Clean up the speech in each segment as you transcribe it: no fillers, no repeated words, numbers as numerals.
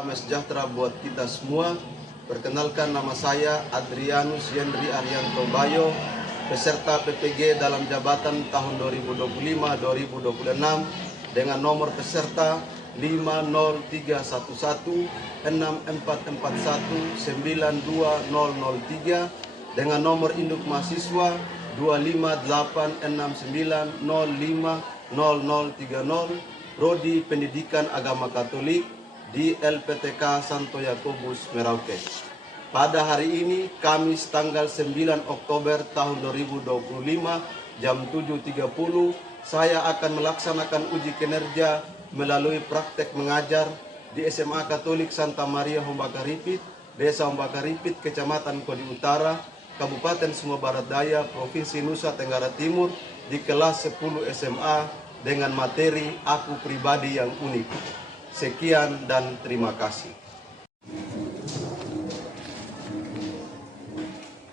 Damai sejahtera buat kita semua. Perkenalkan, nama saya Adrianus Yendri Arianto Bayo, peserta PPG dalam jabatan tahun 2025-2026 dengan nomor peserta 5031164419203 dengan nomor induk mahasiswa 25869050030, Prodi Pendidikan Agama Katolik di LPTK Santo Yakobus Merauke. Pada hari ini, Kamis tanggal 9 Oktober tahun 2025, jam 7.30, saya akan melaksanakan uji kinerja melalui praktek mengajar di SMA Katolik Santa Maria Hombakaripit, Desa Hombakaripit, Kecamatan Kodi Utara, Kabupaten Sumba Barat Daya, Provinsi Nusa Tenggara Timur, di kelas 10 SMA dengan materi Aku Pribadi yang Unik. Sekian dan terima kasih.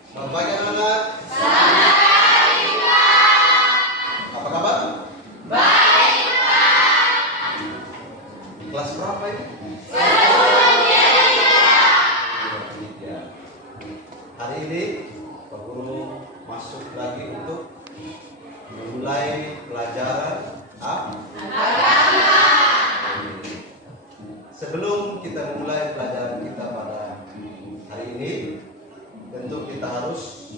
Selamat pagi anak-anak. Selamat pagi, Pak. Apa kabar? Baik, Pak. Kelas berapa ini? Tiga. Hari ini Pak Guru masuk lagi untuk memulai pelajaran Agama. Sebelum kita memulai pelajaran kita pada hari ini, tentu kita harus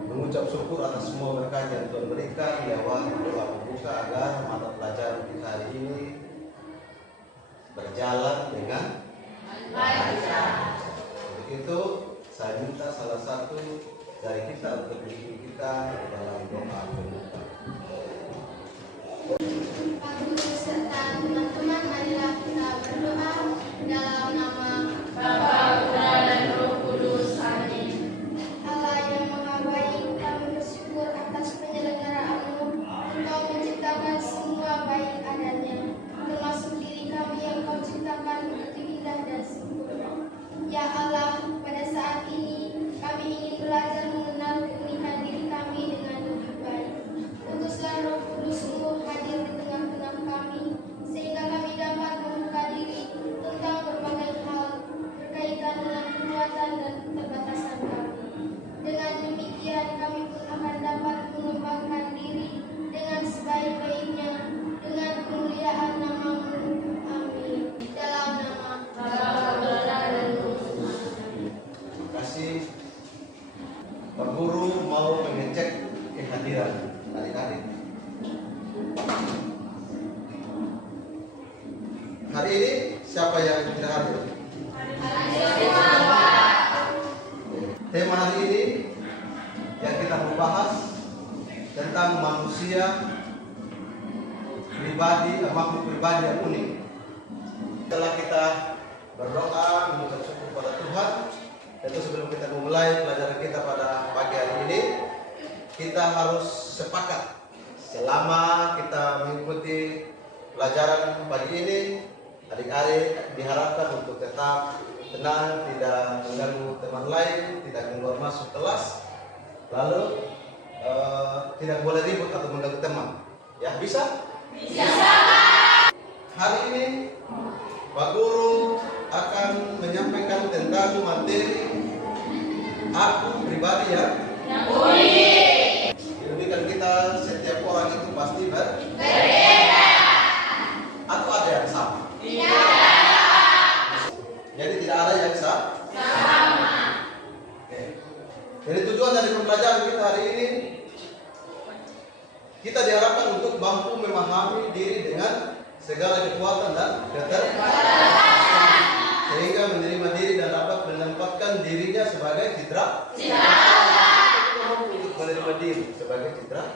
mengucap syukur atas semua berkah yang Tuhan berikan lewat doa pembuka agar mata pelajaran kita hari ini berjalan dengan baik. Untuk itu, saya minta salah satu dari kita untuk memimpin kita dalam doa pembuka. Pak Guru serta teman-teman, marilah kita berdoa dalam nama Bapa, Putra, dan Roh Kudus. Amin. Allah yang Maha Baik. Kami bersyukur atas penyelenggaraan-Mu. Engkau menciptakan semua baik adanya, termasuk diri kami yang Kau ciptakan begitu indah dan sempurna. Ya Allah, pada saat ini kami ingin belajar mengenal keunikan diri kami dengan lebih baik. Utuslah Roh Kudus-Mu hadir di tengah-tengah kami, sehingga kami dapat membuka diri tentang berbagai hal berkaitan dengan kekuatan dan keterbatasan kami. Dengan demikian kami pun akan dapat mengembangkan diri dengan sebaik-baiknya dengan kemuliaan nama-Mu. Amin. Dalam nama Bapa, Putra, dan Roh Kudus. Terima kasih. Pak Guru mau mengecek kehadiran adik-adik. Hari ini siapa yang tidak hadir? Tema hari ini yang kita membahas tentang manusia pribadi, makhluk pribadi yang unik. Setelah kita berdoa mengucap syukur pada Tuhan, tentu sebelum kita memulai pelajaran kita pada pagi hari ini, kita harus sepakat selama kita mengikuti pelajaran pagi ini, adik-adik diharapkan untuk tetap tenang, tidak mengganggu teman lain, tidak keluar masuk kelas, lalu tidak boleh ribut atau mengganggu teman. Ya, bisa? Bisa. Hari ini Pak Guru akan menyampaikan tentang materi Aku Pribadi yang Unik. Keunikan kita setiap orang itu pasti Berbeda. atau ada yang sama. Tidak. Jadi tidak ada yang Sama. Oke. Jadi tujuan dari pembelajaran kita hari ini, kita diharapkan untuk mampu memahami diri dengan segala kekuatan dan keterbatasan, sehingga menerima diri dan dapat menempatkan dirinya sebagai citra. Mampu untuk menerima diri sebagai citra.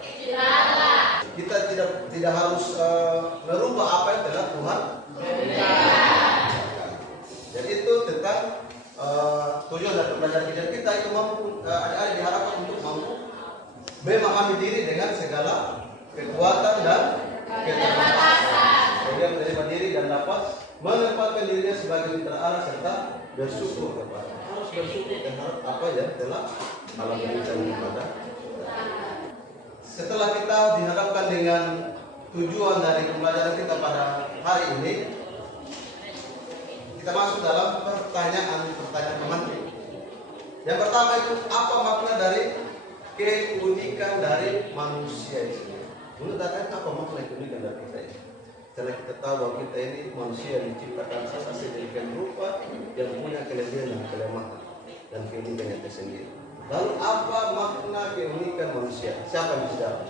Kita tidak harus merubah apa yang telah Tuhan. Jadi itu tentang tujuan dari pembelajaran kita itu mampu, adik-adik diharapkan untuk mampu memahami diri dengan segala kekuatan dan keterbatasan, sehingga menerima diri dan dapat menempatkan dirinya sebagai mitra Allah serta bersyukur kepada harus bersyukur terhadap apa yang telah Allah berikan kepada kita. Setelah kita dihadapkan dengan tujuan dari pembelajaran kita pada hari ini, kita masuk dalam pertanyaan pemantik. Yang pertama itu, apa makna dari keunikan dari manusia itu? Menurut kalian apa makna keunikan dari kita ini? Karena kita tahu bahwa kita ini manusia diciptakan sedemikian rupa yang punya kelebihan dan kelemahan dan keunikannya tersendiri. Lalu apa makna keunikan manusia? Siapa yang bisa jawab?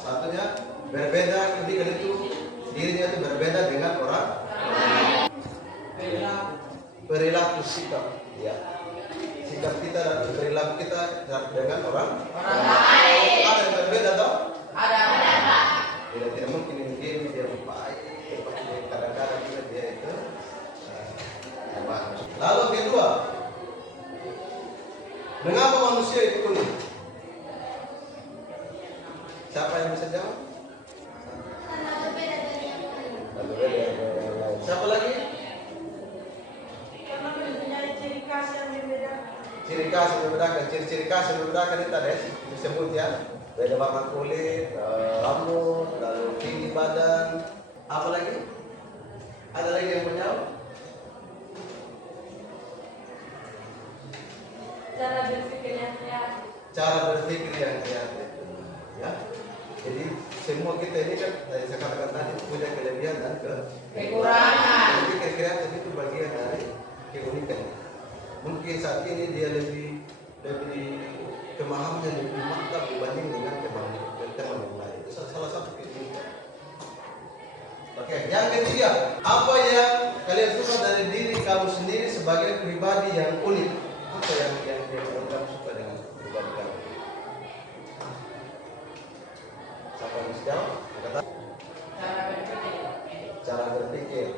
Satunya berbeda, keunikan itu dirinya itu berbeda dengan orang. Perilaku sikap, ya. Sikap kita dan perilaku kita dengan orang lain. Ada yang berbeda toh? Ada. Tidak mungkin ini dia baik. Kadang-kadang dia itu bagus. Lalu kedua, mengapa manusia itu unik? Siapa yang bisa jawab? Karena berbeda dari yang lain. Berbeda dari yang lain. Siapa lagi? Karena mempunyai ciri khas yang membedakan. Ciri khas yang membedakan. Ciri-ciri khas yang membedakan itu ada disebut ya. Beda warna kulit, rambut, lalu tinggi badan. Apa lagi? Ada lagi yang menjawab? Cara berpikir yang sehat. Cara berpikir yang sehat itu, ya. Jadi semua kita ini kan, saya katakan tadi, punya kelebihan dan kekurangan. Berpikir kreatif itu bagian dari keunikan. Mungkin saat ini dia lebih pemahamannya lebih mantap dibanding dengan teman yang lain. Itu salah satu keunikan. Oke, yang ketiga, apa yang kalian suka dari diri kamu sendiri sebagai pribadi yang unik? Apa yang kamu suka dengan pribadi kamu? Siapa yang bisa jawab? Kata cara berpikir.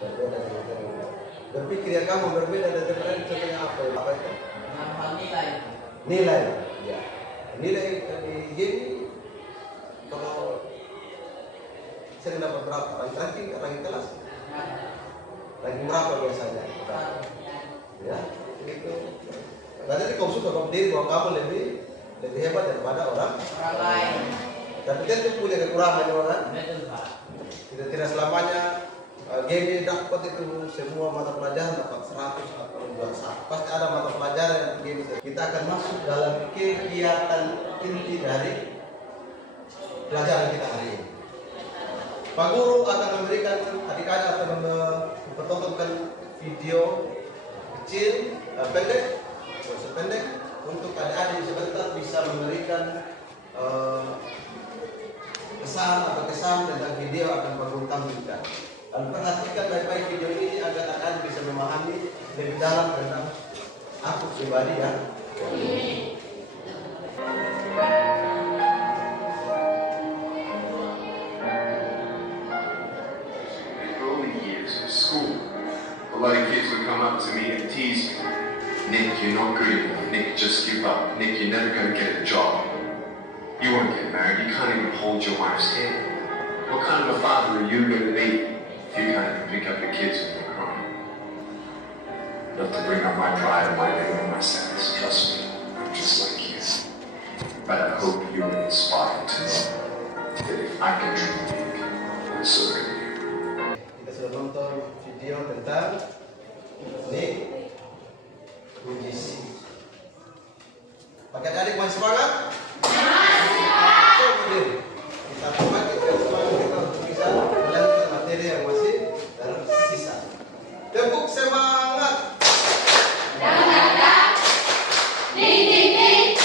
Berbeda dengan teman. Berpikir yang kamu berbeda dari teman lain, contohnya apa? Apa itu? Nilai. Ya. Nilai di game kalau sering dapat berapa? Ranking kelas? Ranking berapa biasanya? Ya, itu. Nanti kau suka kau diri bahwa kamu lebih hebat daripada orang lain. Tapi tentu punya kekurangan orang. Betul, Pak. Tidak selamanya game dapat itu semua mata pelajaran dapat 100 atau 200. Pasti ada mata pelajaran yang game. Kita akan masuk dalam kegiatan inti dari pelajaran kita hari ini. Pak Guru akan memberikan adik-adik atau mempertontonkan video kecil, pendek untuk adik-adik sebentar bisa memberikan pesan atau kesan tentang video akan Pak Guru tampilkan. Dan perhatikan baik-baik video ini agar adik-adik bisa memahami lebih dalam tentang aku pribadi ya. School, a lot of kids would come up to me and tease me. Nick, you're not good enough. Nick, just give up. Nick, you're never going to get a job. You won't get married. You can't even hold your wife's hand. What kind of a father are you going to be if you can't even pick up the kids when they're crying? Not to bring up my pride or my name or my status. Trust me, I'm just like you. But I hope you are inspired to know that if I can dream big, then so can you. Sudah nonton video tentang Nick UGC. Pakai adik masih semangat? Kita bangkitkan semangat kita untuk bisa melanjutkan materi yang masih dalam sisa. Tepuk semangat. Ding ding ding,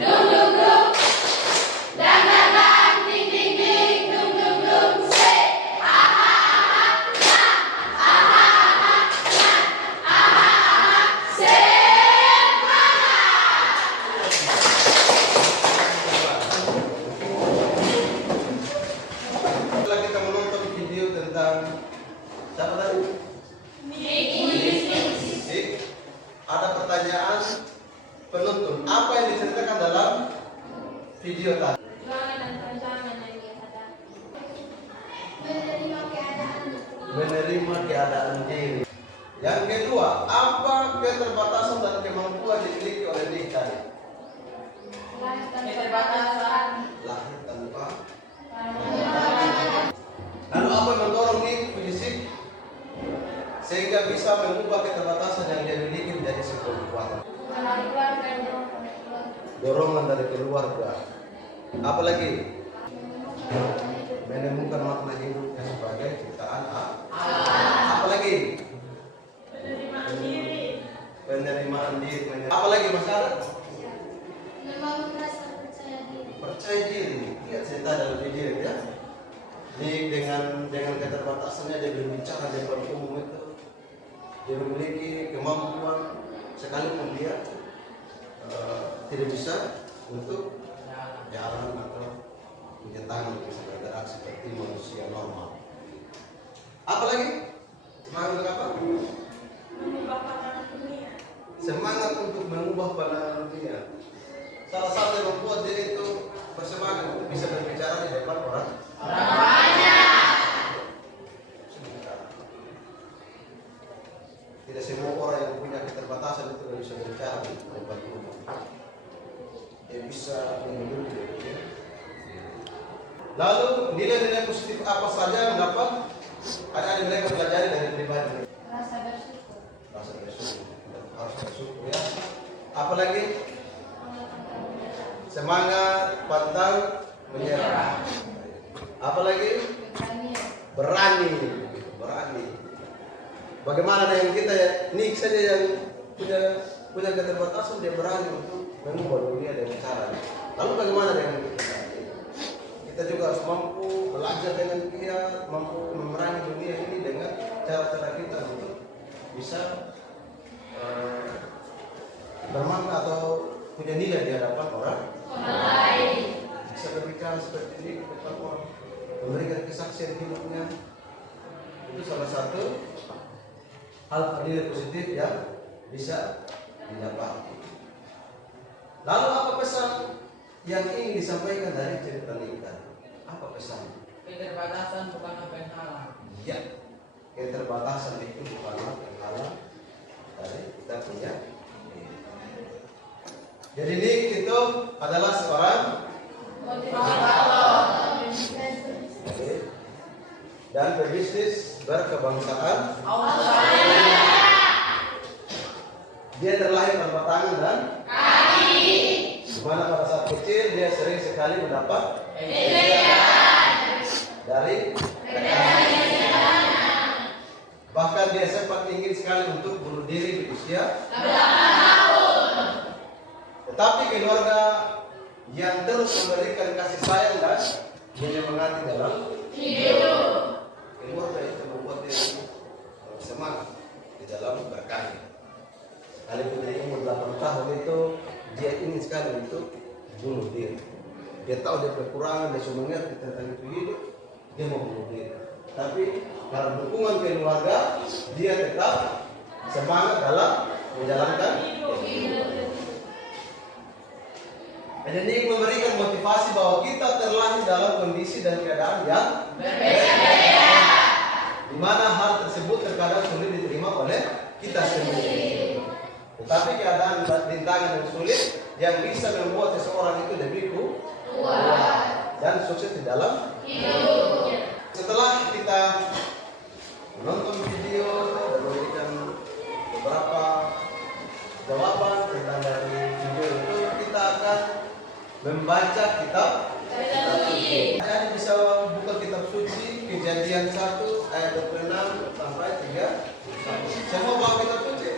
dung dung dung, dang dang dang, ding ding ding, dung dung dung, say. Yang kedua, apa keterbatasan dan kemampuan dimiliki oleh Nick tadi? Keterbatasan. Lahir tanpa. Lalu apa yang mendorong Nick fisik sehingga bisa mengubah keterbatasan yang dia miliki menjadi sebuah kekuatan? Dorongan dari keluarga. Apalagi menemukan makna hidupnya sebagai ciptaan Allah. Apalagi penerimaan diri. Apalagi masalah Membangun rasa percaya diri. percaya diri. Lihat cerita dalam video ya. Ini dengan keterbatasannya dia berbicara di depan umum itu. Dia memiliki kemampuan sekalipun dia tidak bisa untuk jalan atau punya tangan bisa bergerak seperti manusia normal. Apalagi semangat untuk apa? Semangat untuk mengubah pandangan dunia. Salah satu yang membuat dia itu bersemangat untuk bisa berbicara di depan orang banyak. Tidak semua orang yang punya keterbatasan itu bisa berbicara di depan umum. Dia bisa menghubungi dia. Lalu nilai-nilai positif apa saja yang dapat ada mereka pelajari dari pribadi? Rasa bersyukur. Rasa bersyukur, harus bersyukur ya. Apalagi semangat, pantang menyerah. Apalagi berani. Bagaimana dengan kita ya? Nick saja yang punya keterbatasan, dia berani untuk mengubah dunia dengan cara. Lalu bagaimana dengan kita? Kita juga harus mampu belajar dengan dia, mampu memerangi dunia ini dengan cara-cara kita untuk bisa bermakna atau punya nilai di hadapan orang lain. Bisa berbicara seperti ini di depan orang, memberikan kesaksian hidupnya. Itu salah satu hal nilai positif yang bisa didapat. Lalu apa pesan yang ingin disampaikan dari cerita Nick? Apa pesan? Keterbatasan bukanlah penghalang. Ya, keterbatasan itu bukanlah penghalang dari kita punya. Jadi Nick itu adalah seorang Motivator. dan pebisnis berkebangsaan. Dia terlahir tanpa tangan dan kaki. Dimana pada saat kecil dia sering sekali mendapat dari bahkan dia sempat ingin sekali untuk bunuh diri di usia 8 tahun. Tetapi keluarga yang terus memberikan kasih sayang dan menyemangati dalam hidup. Keluarga itu membuat dia semangat di dalam berkarya. Sekalipun dia umur 8 tahun itu dia ingin sekali untuk bunuh diri. Dia tahu dia kekurangan, dia semangat tentang itu hidup, dia mau bunuh diri. Tapi karena dukungan keluarga, dia tetap semangat dalam menjalankan hidup. Jadi memberikan motivasi bahwa kita terlahir dalam kondisi dan keadaan yang berbeda, di mana hal tersebut terkadang sulit diterima oleh kita sendiri. Tetapi keadaan dan rintangan yang sulit yang bisa membuat seseorang itu lebih kuat dan sukses di dalam hidup. Setelah kita menonton video dan memberikan beberapa jawaban tentang dari video itu, kita akan membaca kitab suci. Anda bisa buka kitab suci Kejadian 1 ayat 26 sampai 31. Semua bawa kitab suci?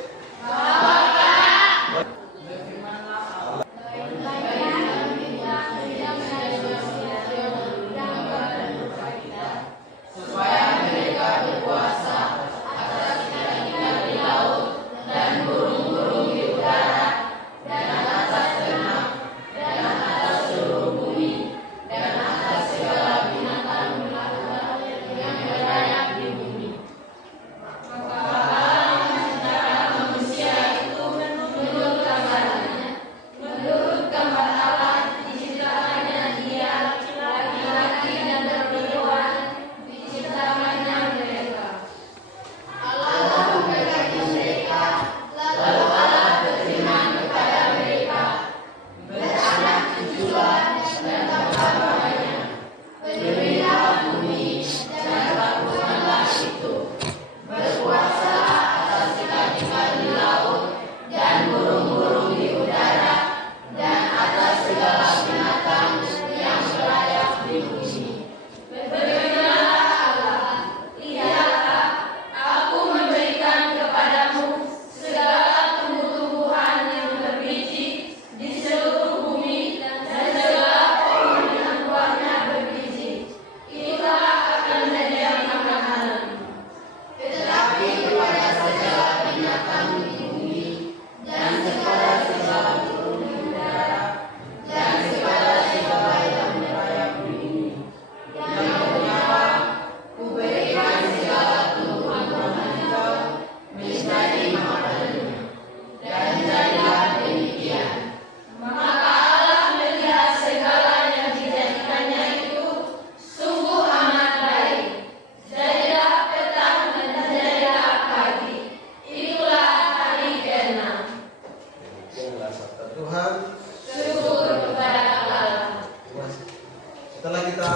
Setelah kita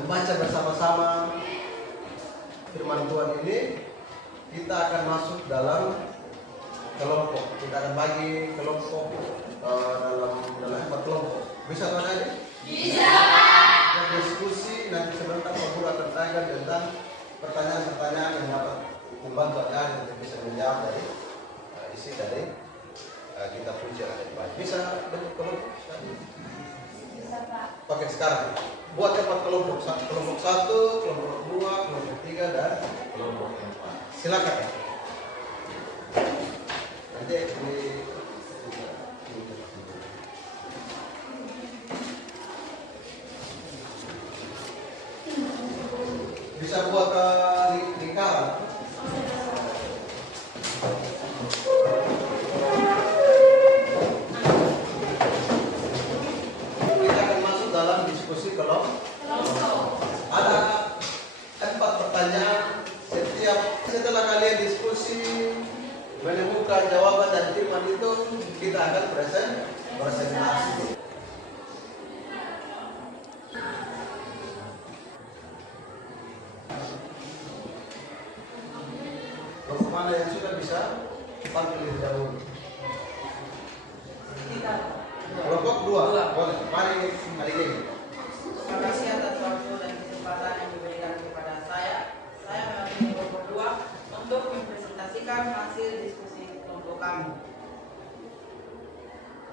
membaca bersama-sama firman Tuhan ini, kita akan masuk dalam kelompok. Kita akan bagi kelompok dalam 4 kelompok. Bisa Tuhan aja? Bisa. Kita diskusi nanti sebentar Pak Guru akan tanya tentang pertanyaan-pertanyaan yang dapat membantu adik untuk bisa menjawab dari isi dari kita puji yang baik. Bisa bentuk kelompok? Bisa Pak. Oke, sekarang buat 4 kelompok. Kelompok 1, kelompok 2, kelompok 3, dan kelompok 4. Silakan. Nanti ini bisa buat lingkaran. Kita akan masuk dalam diskusi kelompok. Ada 4 pertanyaan. Setelah kalian diskusi menemukan jawaban dan firman itu, kita akan presentasi. Kelompok mana yang sudah bisa tampil lebih dahulu? Kelompok 2, boleh. Mari hari ini. Terima kasih atas waktu dan kesempatan yang diberikan kepada saya. Saya mewakili kelompok 2 untuk mempresentasikan hasil diskusi kelompok kami.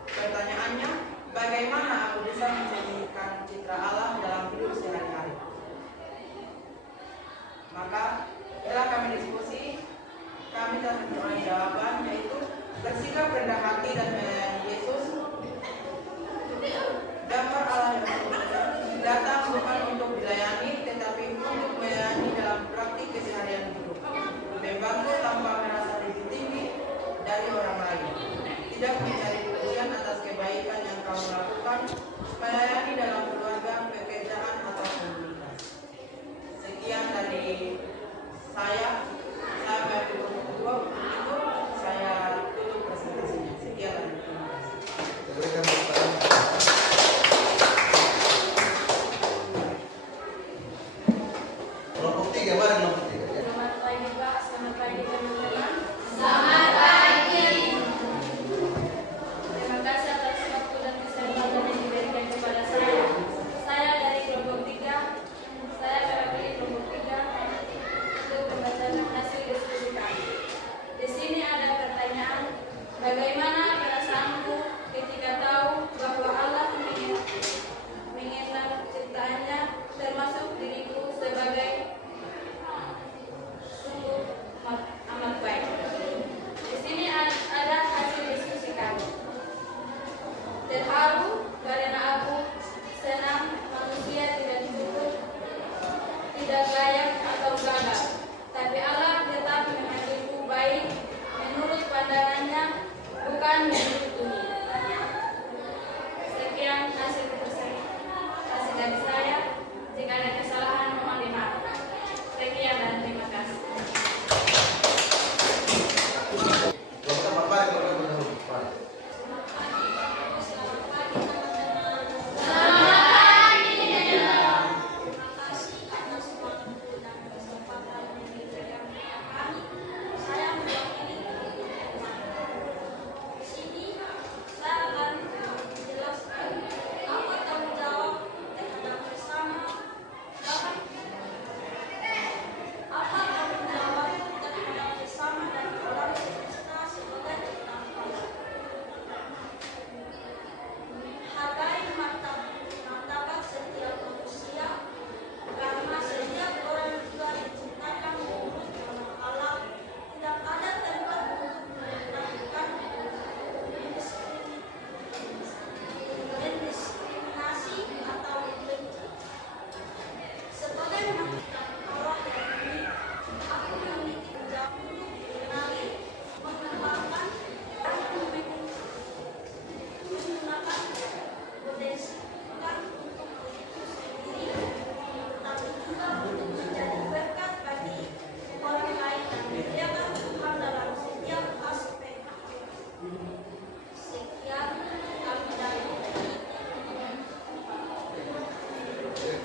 Pertanyaannya, bagaimana aku bisa menjadikan citra Allah dalam hidup sehari-hari? Maka, setelah kami diskusi, kami telah memperoleh jawaban, yaitu bersikap rendah hati dan melayani Yesus. Gambar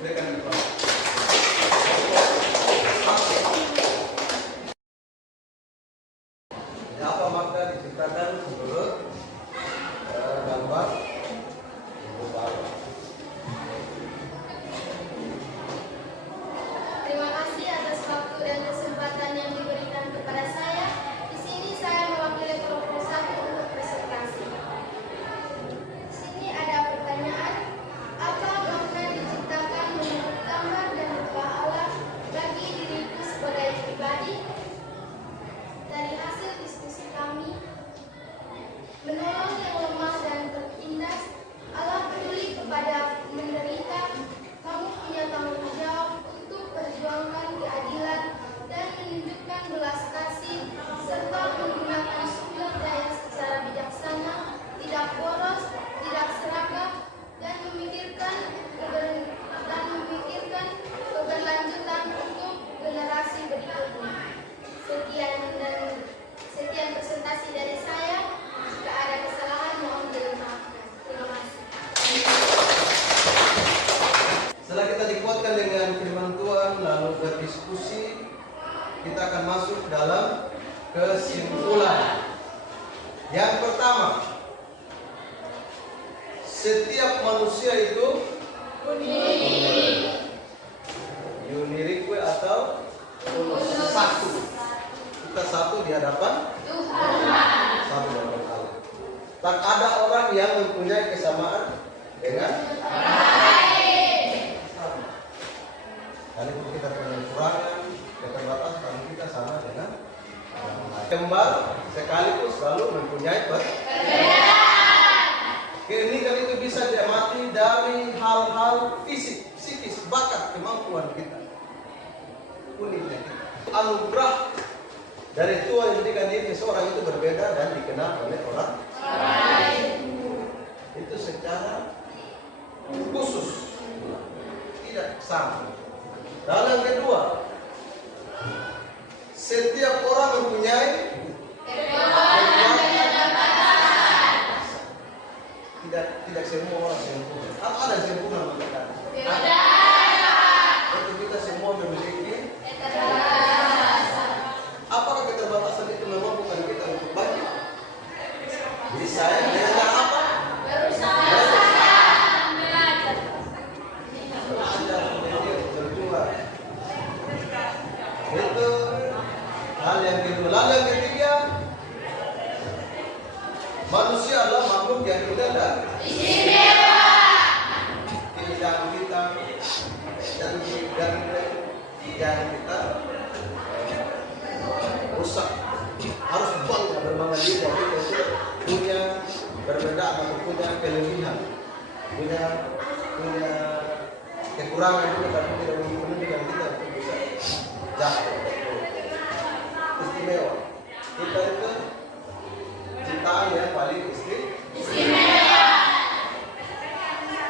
Silakan di bawah. Apa makna diciptakan menurut gambar bawah? Terima kasih atas waktu dan kesempatan yang diberikan kepada saya. Di sini saya mewakili kelompok 1 untuk presentasi. Di sini ada pertanyaan, apa makna diciptakan menurut gambar dan rupa Allah bagi diriku sebagai pribadi? Dari hasil diskusi kami, menolong yang lemah dan tertindas, Allah peduli kepada menderita. Kamu punya tanggung jawab untuk perjuangkan keadilan dan menunjukkan belas kasih serta menggunakan sumber daya secara bijaksana, tidak boros, tidak serakah, dan memikirkan keberlanjutan untuk generasi berikutnya. Sekian presentasi dari saya. Jika ada kesalahan mohon dimaafkan. Terima kasih. Setelah kita dikuatkan dengan firman Tuhan lalu berdiskusi, kita akan masuk dalam kesimpulan. Yang pertama, setiap manusia itu unique atau satu. Kita satu di hadapan Tuhan. Satu di hadapan Allah. Tak ada orang yang mempunyai kesamaan dengan sama. Kalaupun kita punya kekurangan, keterbatasan kita sama dengan orang lain. Kembar sekaligus selalu mempunyai perbedaan. Keunikan itu bisa diamati dari hal-hal fisik, psikis, bakat, kemampuan kita. Uniknya kita. Anugerah dari Tuhan yang jadikan diri seseorang itu berbeda dan dikenal oleh orang lain. Itu secara khusus, tidak sama. Lalu yang kedua, setiap orang mempunyai tidak semua orang sempurna. Apa ada yang sempurna mereka? Itu kita semua memiliki. Apakah keterbatasan itu memang bukan kita untuk baik? Bisa ya, dengan apa? Belajar, berjuang. Itu hal yang kedua. Lalu yang ketiga, manusia adalah makhluk yang indah dan istimewa. Keindahan kita dan kita rusak. Harus berbangga diri bahwa kita itu punya perbedaan atau punya kelebihan, punya kekurangan juga, tapi tidak menunjukkan kita untuk bisa jatuh. Istimewa. Kita itu ciptaan yang paling istimewa.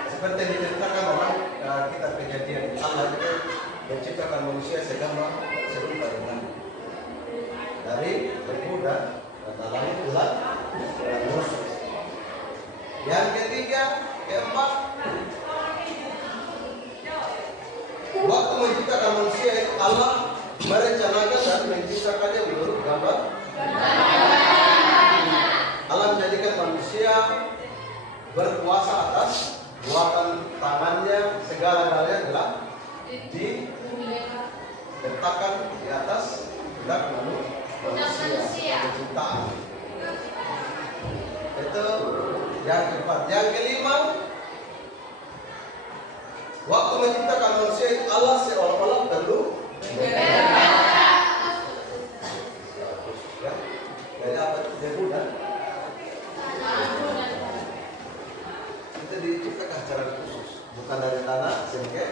Seperti yang diceritakan orang kita kejadian, Allah itu menciptakan manusia segambar serupa dengan dari debu dan langit bulan dan musuh. Yang ketiga, keempat, waktu menciptakan manusia itu Allah merencanakan dan menciptakannya menurut gambar. Allah menjadikan manusia berkuasa atas buatan tangannya, segala galanya adalah diletakkan di atas benak manusia penciptaan. Itu yang keempat. Yang kelima, waktu menciptakan manusia itu Allah seolah-olah perlu ya, dari apa itu debu dan itu diciptakan secara khusus, bukan dari tanah sehingga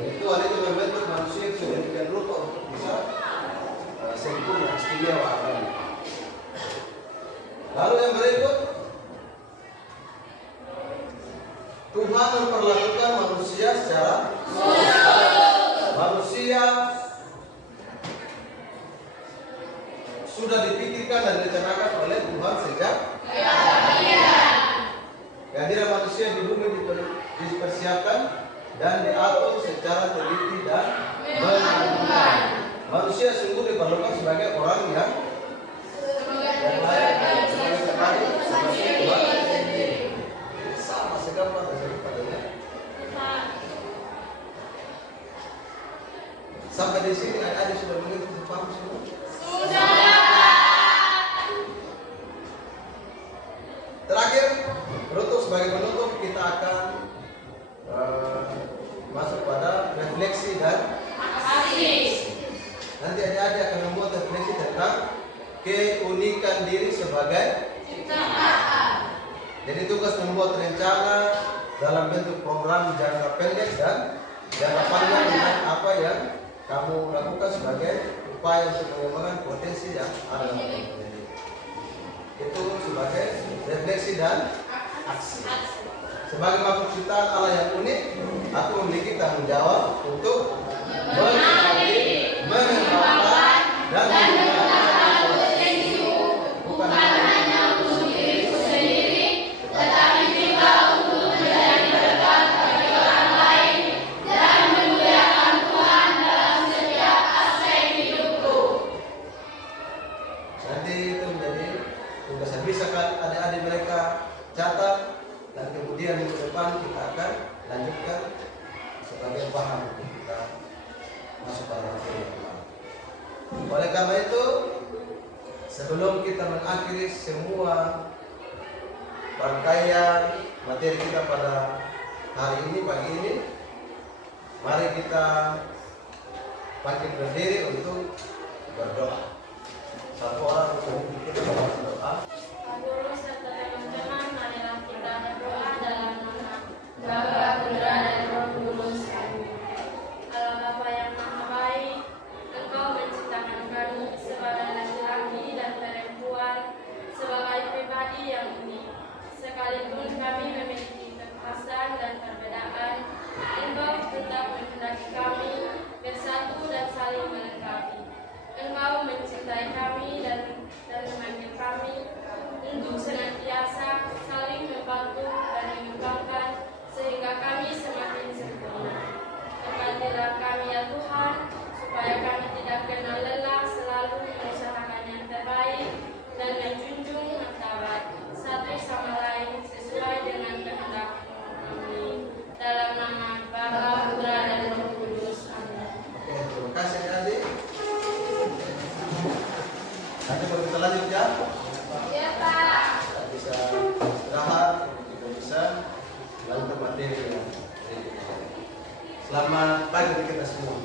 itu hal itu membentuk manusia yang sedemikian rupa untuk bisa sempurna, istimewa. Lalu yang berikut, Tuhan memperlakukan manusia secara manusia sudah dipikirkan dan direncanakan oleh Tuhan sejak kehadiran manusia di bumi dipersiapkan dan diatur secara teliti dan menentukan. Manusia sungguh diperlukan sebagai orang yang layak, sebagai sekali, sebagai Tuhan sendiri. Sama segampang daripadanya. Sampai di sini ada sudah mengerti paham semua? Terakhir, untuk sebagai penutup kita akan masuk pada refleksi dan aksi. Nanti adik-adik akan membuat refleksi tentang keunikan diri sebagai ciptaan. Jadi tugas membuat rencana dalam bentuk program jangka pendek dan jangka panjang dengan apa yang kamu lakukan sebagai upaya untuk mengembangkan potensi yang ada dalam diri. Itu sebagai refleksi dan aksi. Sebagai makhluk ciptaan Allah yang unik, aku memiliki tanggung jawab untuk mengenali, mengembangkan, dan menggunakan potensiku, bukan hanya untuk diriku sendiri, tetapi juga untuk menjadi berkat bagi orang lain dan memuliakan Tuhan dalam setiap aspek hidupku. Nanti itu menjadi tugas yang bisa kan adik-adik mereka catat, dan kemudian minggu depan kita akan lanjutkan sebagai bahan untuk kita masuk pada materi. Oleh karena itu, sebelum kita mengakhiri semua rangkaian materi kita pada hari ini, pagi ini, mari kita bangkit berdiri untuk berdoa. Satu orang untuk kita berdoa. Guru serta teman-teman, marilah kita berdoa dalam nama Bapa, Putra, dan Roh Kudus. Amin. Allah Bapa yang Maha Baik, Engkau menciptakan kami sebagai laki-laki dan perempuan, sebagai pribadi yang unik. Sekalipun kami memiliki kekhasan dan perbedaan, Engkau tetap menghendaki kami bersatu dan saling melengkapi. Engkau mencintai kami dan memanggil kami untuk senantiasa saling membantu dan mengembangkan sehingga kami semakin sempurna. Berkatilah kami ya Tuhan, supaya kami tidak kenal lelah, selalu mengusahakan yang terbaik dan menjunjung martabat satu sama lain sesuai dengan kehendak-Mu. Amin. Dalam nama Bapa, Putra, dan Roh Kudus. Amin. Oke, terima kasih adik. Nanti baru kita lanjut ya. Ya Pak. Kita bisa istirahat, kita bisa lanjut materi yang selamat pagi kita semua.